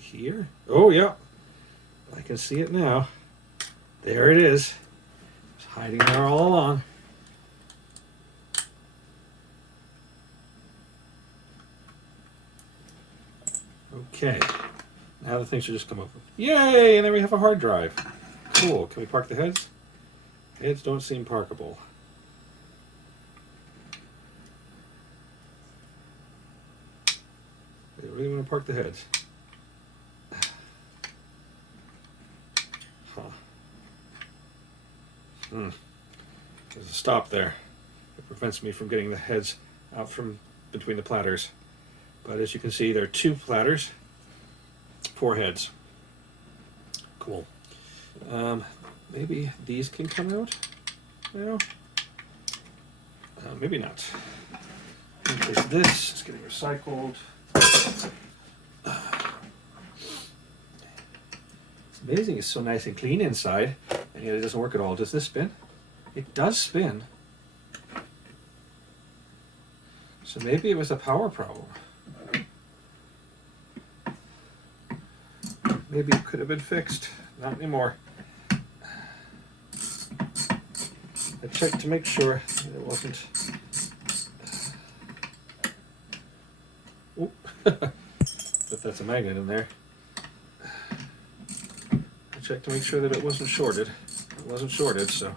here. Oh yeah, I can see it now. There it is. It's hiding there all along. Okay, now the thing should just come open. Yay! And then we have a hard drive. Cool. Can we park the heads? Heads don't seem parkable. They really want to park the heads. Huh. There's a stop there. It prevents me from getting the heads out from between the platters. But as you can see, there are 2 platters, 4 heads. Cool. Maybe these can come out now? Maybe not. Because this is getting recycled. It's amazing it's so nice and clean inside, and yet it doesn't work at all. Does this spin? It does spin. So maybe it was a power problem. Maybe it could have been fixed. Not anymore. I checked to make sure that it wasn't. Oop. But that's a magnet in there. I checked to make sure that it wasn't shorted. It wasn't shorted, so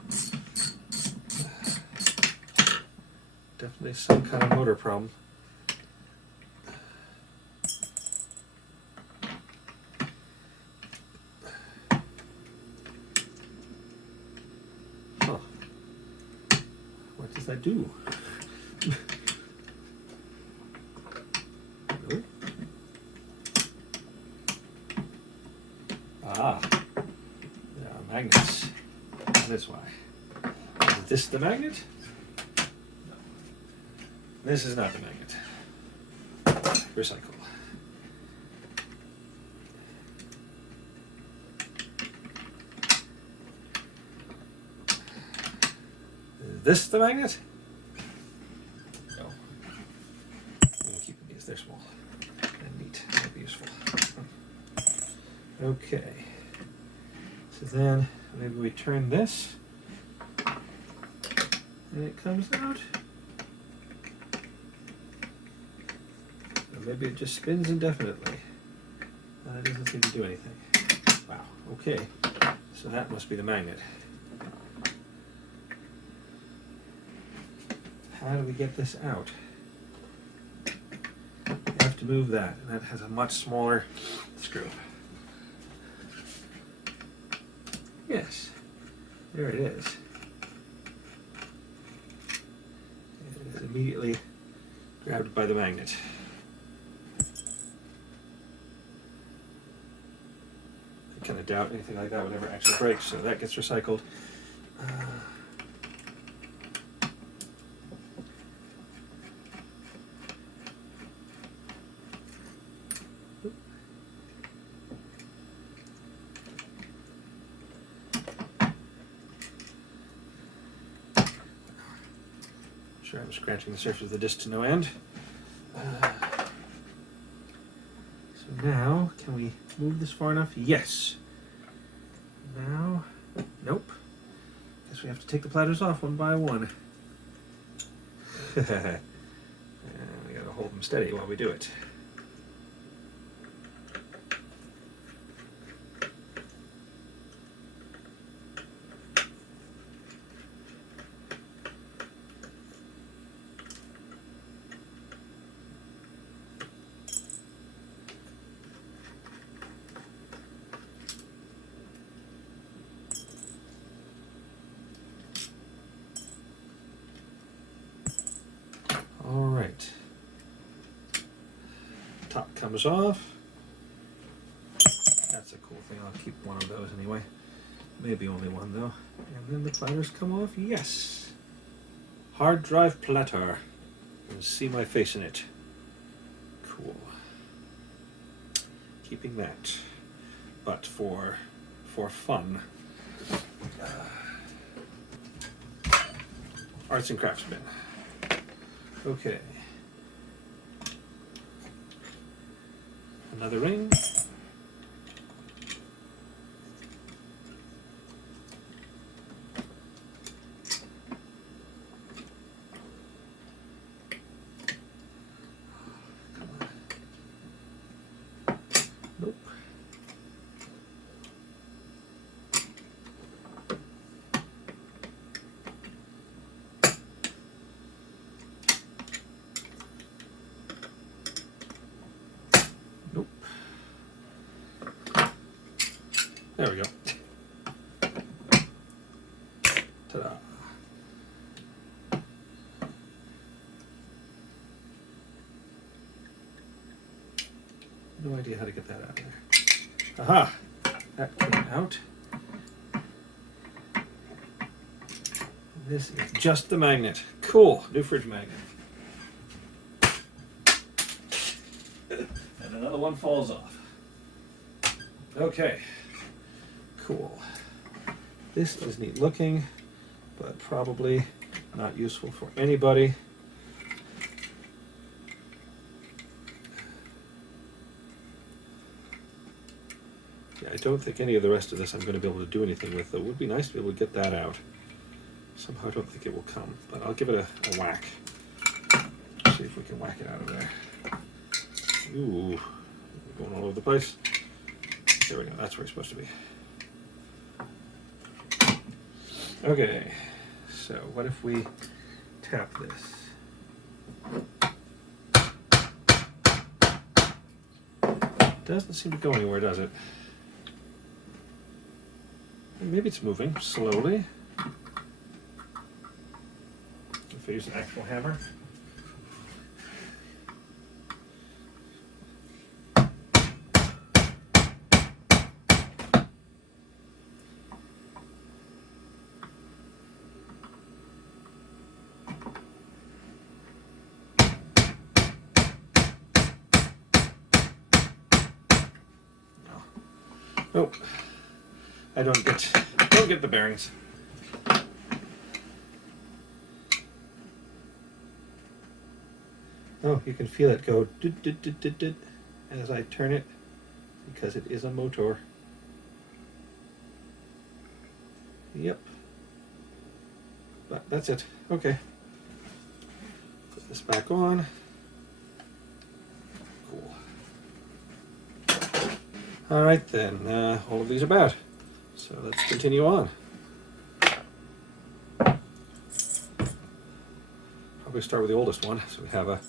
definitely some kind of motor problem. Huh. What does that do? Really? Ah, there are magnets. That is why. Is this the magnet? No. This is not the magnet. Recycle. Is this the magnet? No. I'm going to keep these. They're small and neat. They'll be useful. Okay. So then maybe we turn this and it comes out. Or maybe it just spins indefinitely. It doesn't seem to do anything. Wow. Okay. So that must be the magnet. How do we get this out? We have to move that, and that has a much smaller screw. Yes, there it is. It is immediately grabbed by the magnet. I kind of doubt anything like that would ever actually break, so that gets recycled. Sure, I'm scratching the surface of the disc to no end. So now, can we move this far enough? Yes. Now, nope. Guess we have to take the platters off one by one. And we gotta hold them steady while we do it. All right. Top comes off. That's a cool thing. I'll keep one of those anyway. Maybe only one though. And then the platters come off. Yes. Hard drive platter. You can see my face in it. Cool. Keeping that. But for fun. Arts and crafts bin. Okay. Another ring. There we go. Ta-da. No idea how to get that out of there. Aha! That came out. This is just the magnet. Cool. New fridge magnet. And another one falls off. Okay. Cool. This is neat looking, but probably not useful for anybody. Yeah, I don't think any of the rest of this I'm going to be able to do anything with. It would be nice to be able to get that out. Somehow I don't think it will come, but I'll give it a whack. See if we can whack it out of there. Ooh, going all over the place. There we go, that's where it's supposed to be. Okay, so what if we tap this? Doesn't seem to go anywhere, does it? Maybe it's moving slowly. If I use an actual hammer. Nope. I don't get the bearings. Oh, you can feel it go as I turn it because it is a motor. Yep. But that's it. Okay. Put this back on. Cool. All right then, all of these are bad. So let's continue on. Probably start with the oldest one, so we have a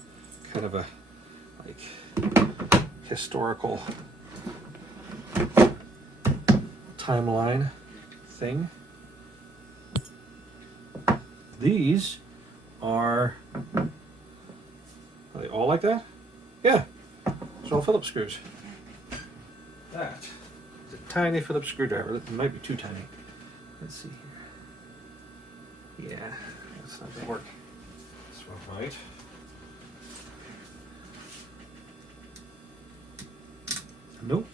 kind of a like historical timeline thing. These are they all like that? Yeah, it's all Phillips screws. That is a tiny Phillips screwdriver. It might be too tiny. Let's see here. Yeah, that's not gonna work. This one might. Nope.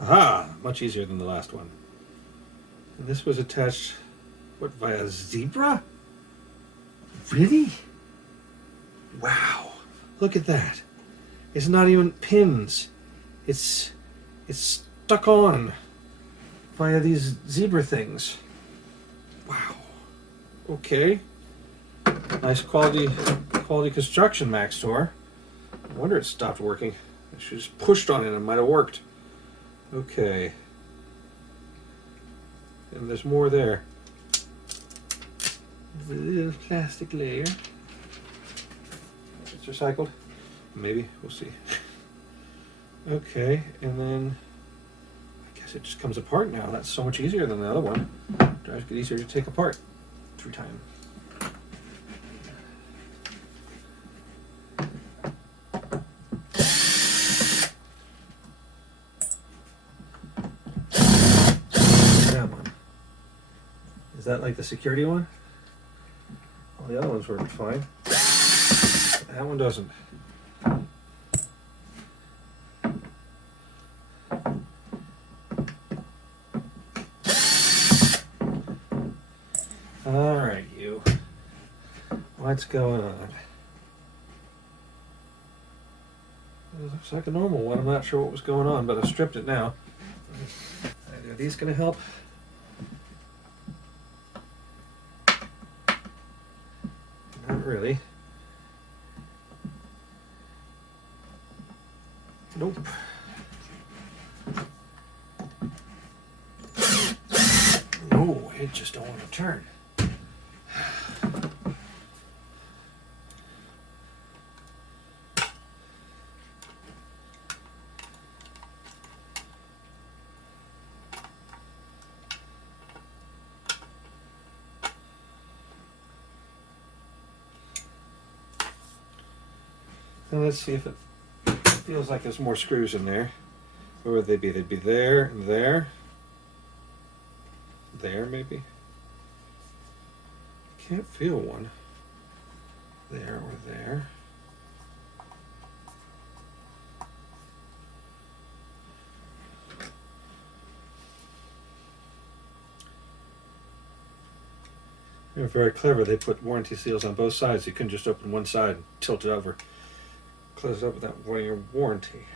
Aha! Much easier than the last one. And this was attached, what, via zebra? Really? Wow. Look at that. It's not even pins. It's stuck on via these zebra things. Wow. Okay. Nice quality construction, Mac Store. No wonder it stopped working. I should have just pushed on it and it might have worked. Okay. And there's more there. The little plastic layer. It's recycled. Maybe. We'll see. Okay, and then I guess it just comes apart now. That's so much easier than the other one. Drives it easier to take apart through time. Is that like the security one? All the other ones work fine. That one doesn't. All right, you. What's going on? It looks like a normal one. I'm not sure what was going on, but I've stripped it now. Are these going to help? Not really. Nope. No, it just don't want to turn. Now let's see if it feels like there's more screws in there. Where would they be? They'd be there and there. There, maybe? Can't feel one. There or there. They're very clever. They put warranty seals on both sides. You couldn't just open one side and tilt it over. Close it up without your warranty.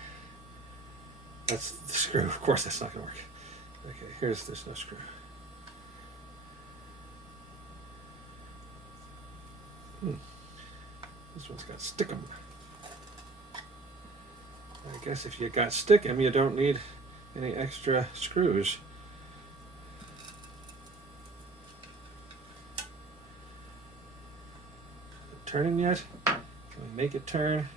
That's the screw. Of course that's not going to work. Okay, there's no screw. This one's got stickum. I guess if you got stickum, you don't need any extra screws. Turning yet? Can we make it turn?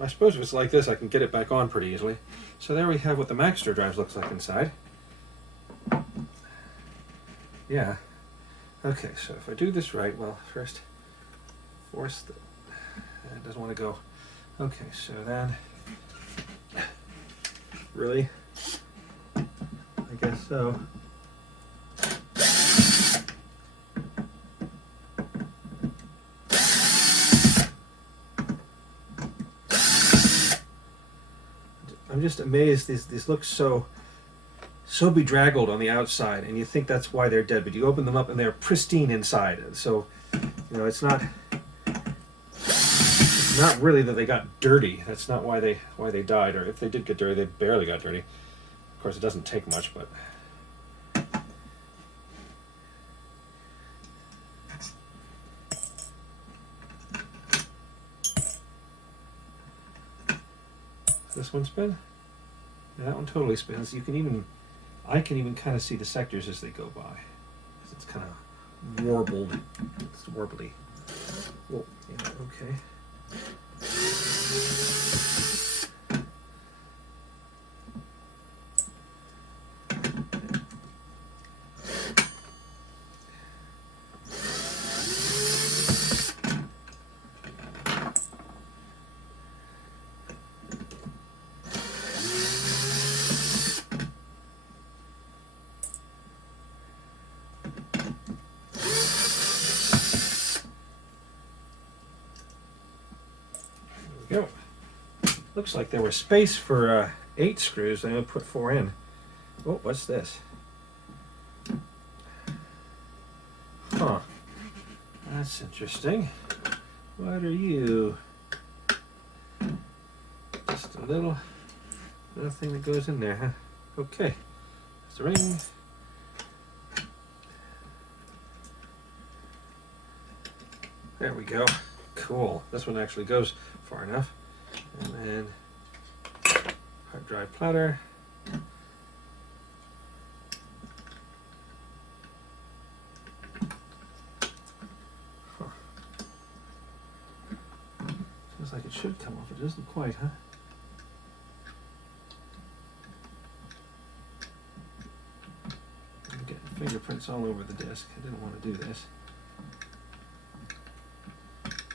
I suppose if it's like this, I can get it back on pretty easily. So there we have what the Maxter drive looks like inside. Yeah. Okay, so if I do this right, well, first force the... It doesn't want to go. Okay, so then... Really? I guess so. I'm just amazed. These look so bedraggled on the outside, and you think that's why they're dead. But you open them up, and they're pristine inside. So, you know, it's not really that they got dirty. That's not why they died. Or if they did get dirty, they barely got dirty. Of course, it doesn't take much, but. This one spin? Yeah, that one totally spins. I can even kind of see the sectors as they go by. It's kind of warbled. It's warbly. Well, yeah, okay. Go. Looks like there was space for 8 screws. I'm going to put 4 in. Oh, what's this? Huh. That's interesting. What are you? Just a little thing that goes in there, huh? Okay. There's the ring. There we go. Cool. This one actually goes far enough. And then hard drive platter. Huh. Seems like it should come off. It doesn't quite, huh? I'm getting fingerprints all over the disk. I didn't want to do this.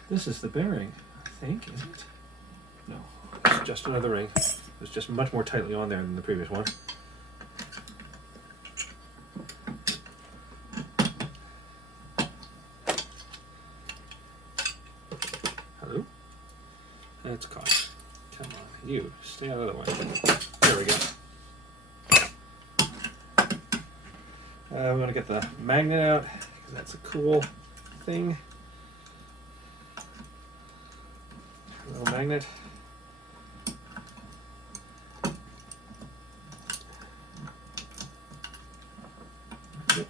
This is the bearing, I think, isn't it? No, it's just another ring. It's just much more tightly on there than the previous one. Hello? It's caught. Come on, you, stay out of the way. There we go. We want to get the magnet out, because that's a cool thing. Little magnet.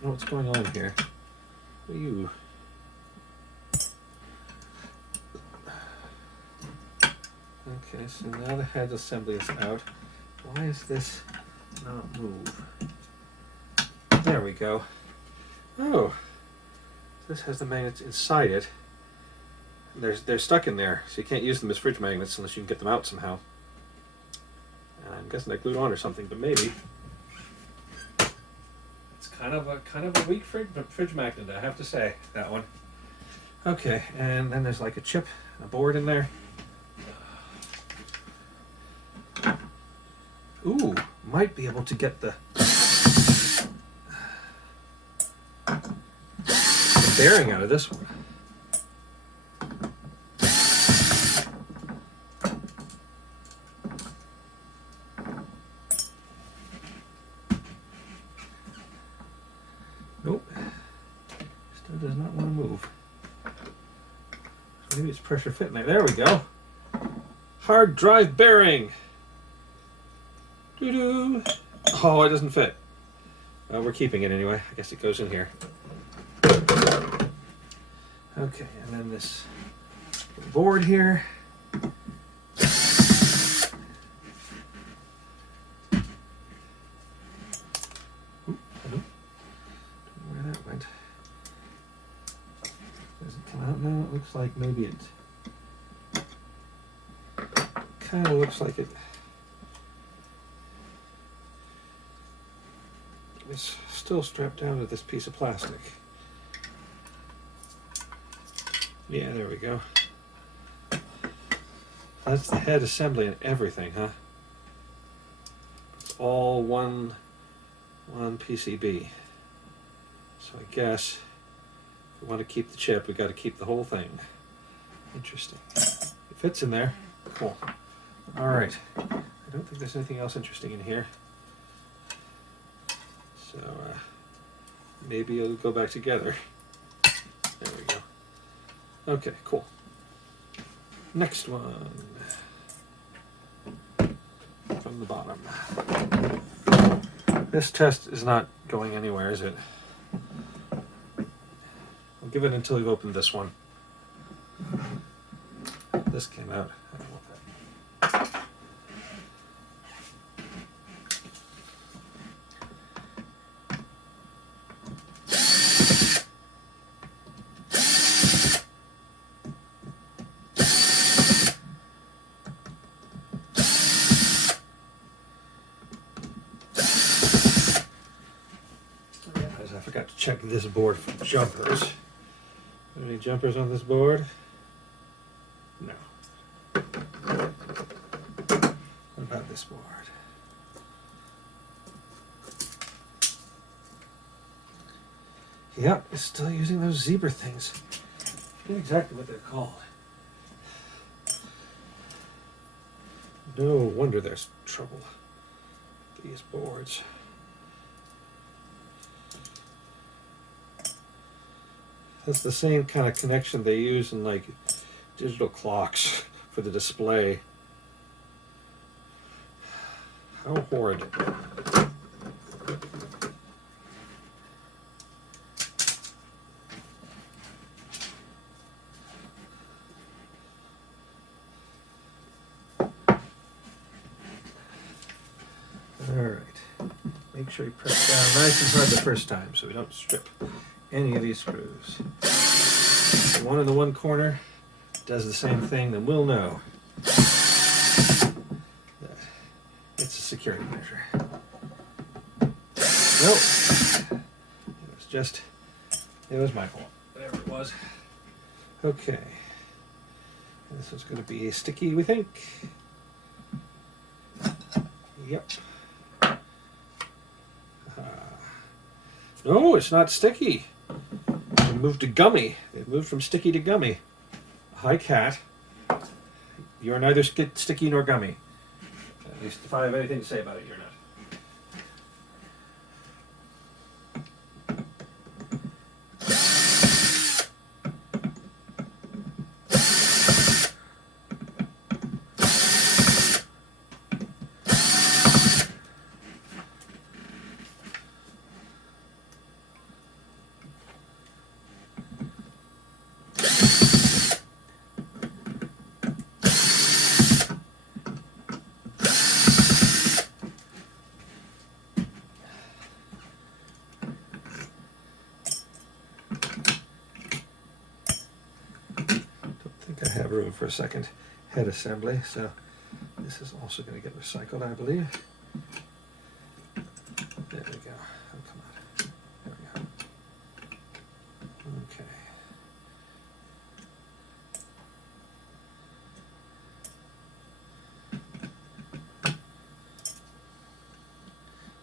know what's going on here. What are you? Okay, so now the head assembly is out. Why is this not move? There we go. Oh, this has the magnets inside it. They're stuck in there, so you can't use them as fridge magnets unless you can get them out somehow. I'm guessing they're glued on or something, but maybe. It's kind of a weak fridge magnet, I have to say, that one. Okay, and then there's like a chip, a board in there. Ooh, might be able to get the bearing out of this one. Nope, still does not want to move. So maybe it's pressure fitting there. There we go. Hard drive bearing. Doo-doo. Oh, it doesn't fit. Well, we're keeping it anyway. I guess it goes in here. Okay, and then this board here. Oop, I don't know where that went. Does it come out now? It looks like maybe it kind of looks like it. It's still strapped down to this piece of plastic. Yeah, there we go. That's the head assembly and everything, huh? It's all one PCB. So I guess if we want to keep the chip, we got to keep the whole thing. Interesting. It fits in there. Cool. All right. I don't think there's anything else interesting in here. So maybe it'll go back together. There we go. Okay, cool. Next one. From the bottom. This test is not going anywhere, is it? I'll give it until we've opened this one. This came out. I don't want that. I forgot to check this board for jumpers. Any jumpers on this board? No. What about this board? Yep, it's still using those zebra things. I forget exactly what they're called. No wonder there's trouble with these boards. That's the same kind of connection they use in like digital clocks for the display. How horrid. Alright. Make sure you press down nice and hard the first time so we don't strip any of these screws. If the one in the one corner does the same thing, then we'll know that it's a security measure. Nope. It was my fault. Whatever it was. Okay. And this is going to be sticky, we think. Yep. No, it's not sticky. They moved to gummy. They moved from sticky to gummy. Hi, cat. You're neither sticky nor gummy. At least if I have anything to say about it, you're not. room for a second head assembly, so this is also going to get recycled, I believe. There we go. Oh, come on. There we go. Okay.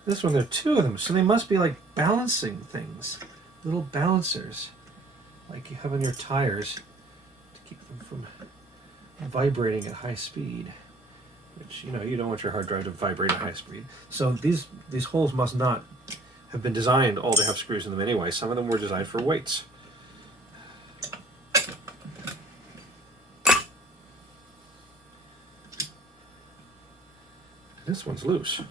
This one, there are two of them, so they must be like balancing things. Little balancers, like you have on your tires to keep them from vibrating at high speed. Which, you know, you don't want your hard drive to vibrate at high speed. So these holes must not have been designed all to have screws in them anyway. Some of them were designed for weights. This one's loose.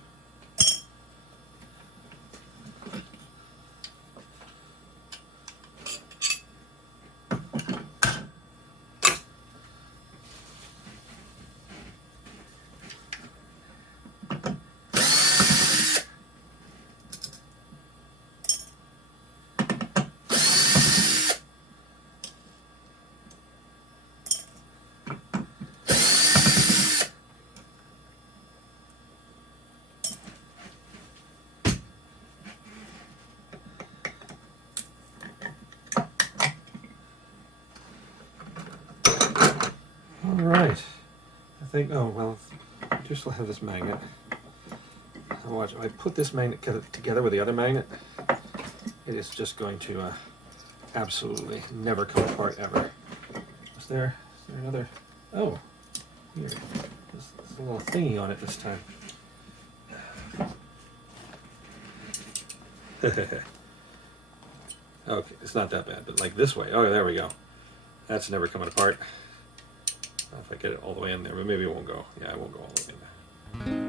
Right, I think, oh, well, I do still have this magnet. Now watch, if I put this magnet together with the other magnet, it is just going to absolutely never come apart ever. Is there another, oh, here, there's a little thingy on it this time. Okay, it's not that bad, but like this way, oh, there we go. That's never coming apart. If I get it all the way in there, but maybe it won't go. Yeah, it won't go all the way in there.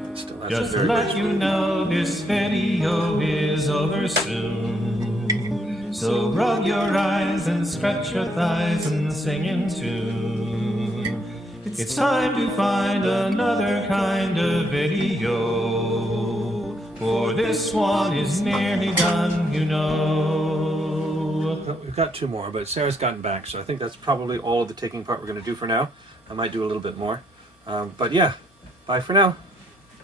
But still, that's just to let you know, this video is over soon. So rub your eyes and stretch your thighs and sing in tune. It's time to find another kind of video, for this one is nearly done, you know. Well, we've got two more, but Sarah's gotten back, so I think that's probably all of the taking part we're going to do for now. I might do a little bit more. But yeah, bye for now.